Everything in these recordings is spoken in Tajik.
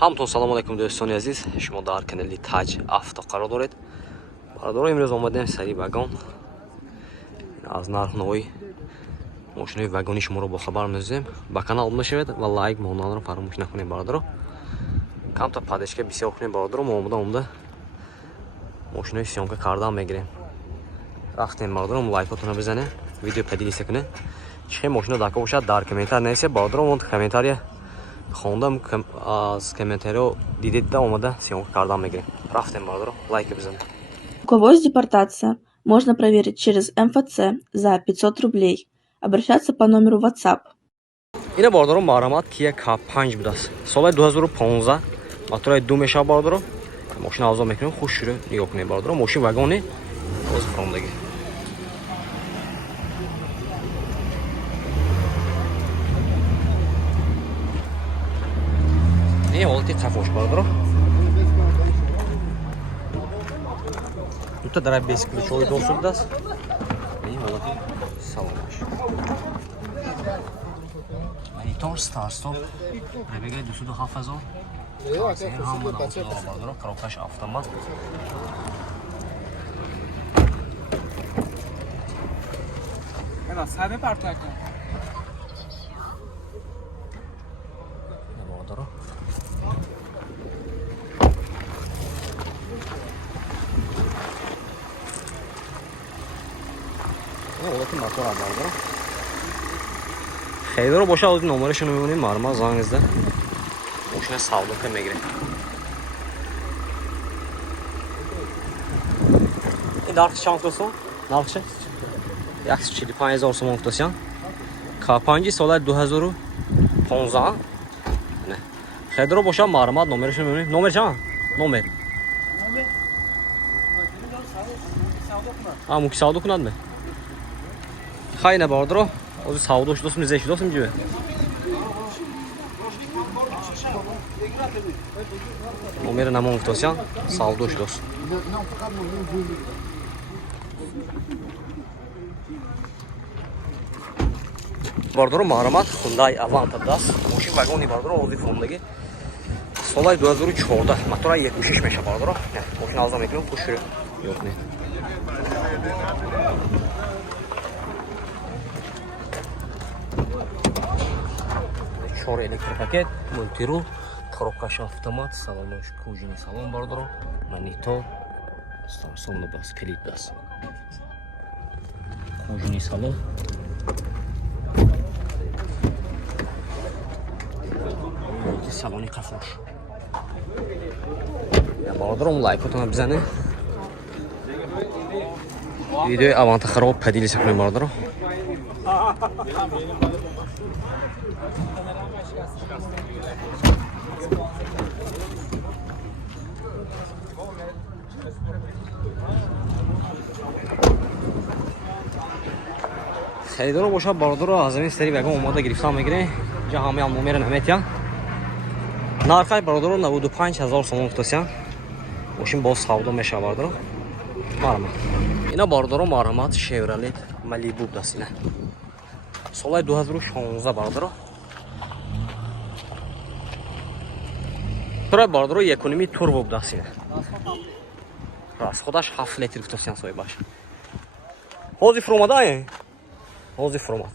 ҳамтон салом алайкум дӯстони азиз, шумо дар канали Taj Авто қарор доред. Бародаро, имрӯз омадем сари вагон. Аз нархнавои мошинои вагони шуморо бохабар мезем. Ба канал обуна шавед ва лайк монанро фаромӯш накунед бародаро. Камта падешка бисёр кунед бародаро. Мо омада мошинои сёмка кардан мегирем. Рафтем бародаро, лайкотона бизанед, видео падилиса кунед. Чӣ мошина дака бошад дар комментар нависед бародаро. Мон комментария хондам, аз комментарио дидед да омада съемка кардан мегирем. Рафтем бародаро, лайк бизанед. У кого есть депортация, можно проверить через МФЦ за 500 рублей. Обращаться по номеру WhatsApp. Ина бародаро марҳамат Kia K5 будааст. Соли 2015 мотори 2 мешавад бародаро. Мошина авзо мекунем, хуш шуро нигоҳ кунед бародаро. Мошин вагони боз фромдаги. Ин ҳолати тафош бародаро. Тут дар без ключовой доступ даст. Ин ҳолати салонаш. Монитор старт-стоп. Пробегаи 207 000. Коробкаш автомат. Ена саде партак. Бародаро. ҳолати мотор бародаро. Хейдоро боша ҳолати номерашон мебинем, марма зангизда. Мошина савдока мегирем. Ин нархи чанд достон? Нархи 145 000 сомон гуфтасиян. К5 соли 2015. Не. Хейдоро боша марма номерашон мебинем. Номер чанд? Номер. Муки савдо кунад ме. Хайна бародаро, ҳозир савдо шудасм, низа шудасм ҷибе. Номер намон гуфтасиян, савдо шудасм. Бародаро марҳамат Hyundai Avanta даст. Мошин вагони бародаро ҳозир фромдаги. Соли 2014, мотора 1.6 меша бародаро. Мошина авзо мекунем, хуш шуро нигоҳ кунед. Чор электропакет, мультирул, коробкаш автомат, салонош кужини салон бародаро, монитор, старсомно бас, клип даст. Кужини салон. Салони қафош. Бародаро, лайкотона бизанед. Видеои Аванта хароб падилиса кунед бародаро. Хейдоро боша бародаро, аз ин сари вагон омада гирифтан мегирем. Ҷа ҳамаям номера наметиян. Нархай бародаро 95 000 сомон гуфтасиян. Мошин боз савдо мешавад бародаро. Марҳамат. Ина бародаро марҳамат Chevrolet Malibu даст ина. Соли 2016 бародаро. Тора бародаро економи турбо даст ина. Расходаш 7 литр гуфтасиян соҳибаш. Ҳозир фромадаe? Ҳозир фромад.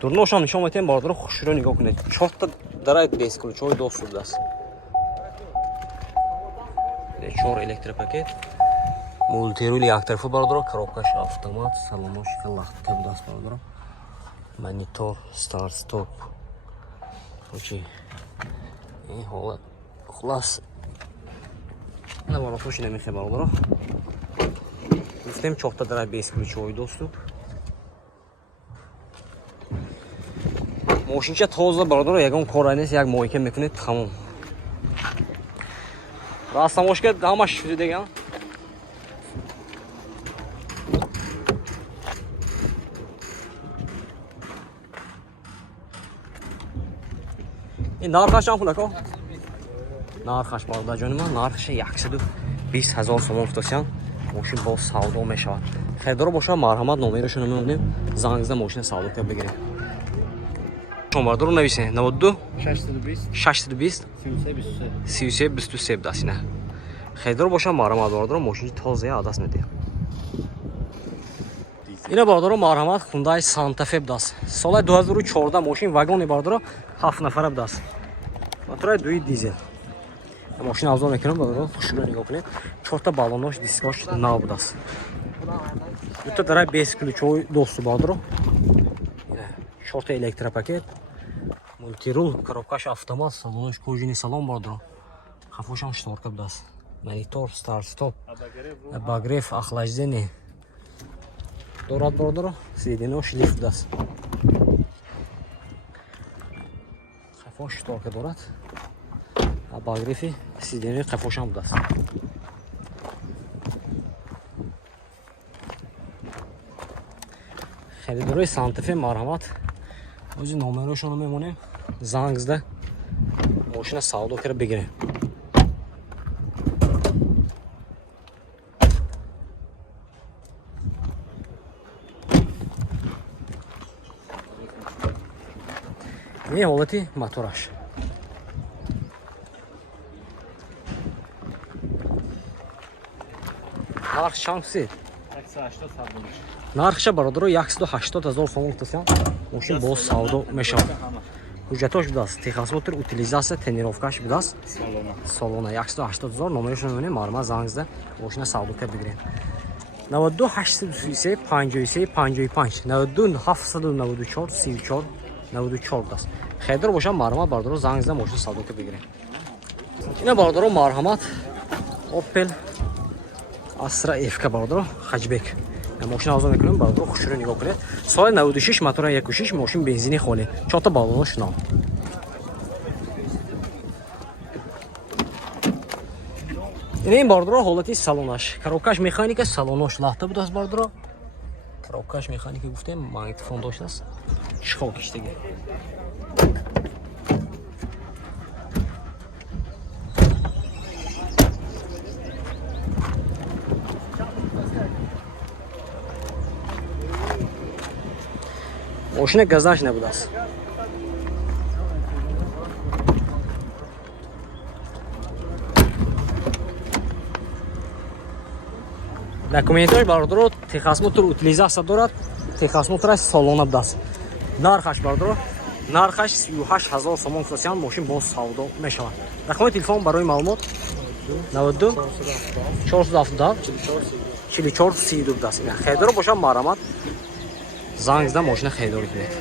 Дурношам нишон метем бародаро, хушро нигоҳ кунед. 4 та дарай без ключовой доступ даст. 4 электропакет. Мультирули актарфу бародаро, коробкаш автомат, салонош лахта даст бародаро. Монитор, старт, стоп. Окей. Ин ҳолат. Хулас. На баратоши намехе бародаро. Гуфтем 4 та дарай без ключовой доступ. Мошинча тоза бародаро, ягон кор нест, як моҳика мекунед, тамом. Растамошка ҳамаш шуди деган. ин нархаш чанд пул ако? Нархаш бародар ҷони ман, нархаш 120 000 сомон гуфтасиян. Мошин боз савдо мешавад. Хейдоро боша марҳамат номерашон мемонем, занг зада мошина савдо кард бигирем. телефон бардор нависен 92 620 620 33 33 будаст ина. Хайдар боша марҳамат бардор мошини тоза адаст неди. Ина бардор марҳамат Hyundai Santa Fe будаст. Соли 2014 мошин вагони бардор 7 нафара будаст. Мотори дуи дизел. Мошина авзор мекунам бардор хушро нигоҳ кунед. 4 та балонош дискош нав будаст. Дута дара без ключовой доступ бардор. 4 та электропакет. Мультирул, коробкаш автомат, салонош кожаный салон бардор. Хафошам шторка будаст. Монитор, старт-стоп, обогрев, охлаждение. Дорад бардор, сиденош лифт будаст. Хафош шторка дорад. Обогрефи сиденои хафошам будаст. Харидорои Santa Fe марҳамат. Ози номерошонро мемонем. Занг зда мошина савдо кара бигирем. Не ҳолати мотораш. Нарх чанд сид? 180 сабониш. Нархша бародаро 180,000 сомон гуфтасам. Мошин боз савдо мешавад. Ҳуҷҷатош будаст. Техосмотр утилизация тренировкаш будаст. Салона 180,000 номерашон мебинем. Марҳамат занг зда мошина савдо кара бигирем. 92 833 53 55 92 794 34 94 будаст. Хайдар боша марҳамат бародаро занг зда мошина савдо кара бигирем. Ина бародаро марҳамат Opel Astra F-ка бародаро хаҷбек. Мошина авзор мекунем бародаро хушро нигоҳ кунед. Соли 96 мотори 1.6 мошин бензини холӣ. 4 та балонош нав. Ин бародаро ҳолати салонаш. Коробкаш механика, салонош лахта будаст бародаро. Коробкаш механика гуфтем, магнитофон доштаст. Чиқо киштаги. Мошина газаш набудаст. Документош бародаро техосмотр утилизация дорад. Техосмотраш солона будаст. Нархаш бародаро нархаш 38,000 сомон гуфтасам мошин боз савдо мешавад. Рақами телефон барои маълумот 92 472 44 32 будаст. Хайдаро боша марҳамат занг зда мошина хайдорӣ кунед.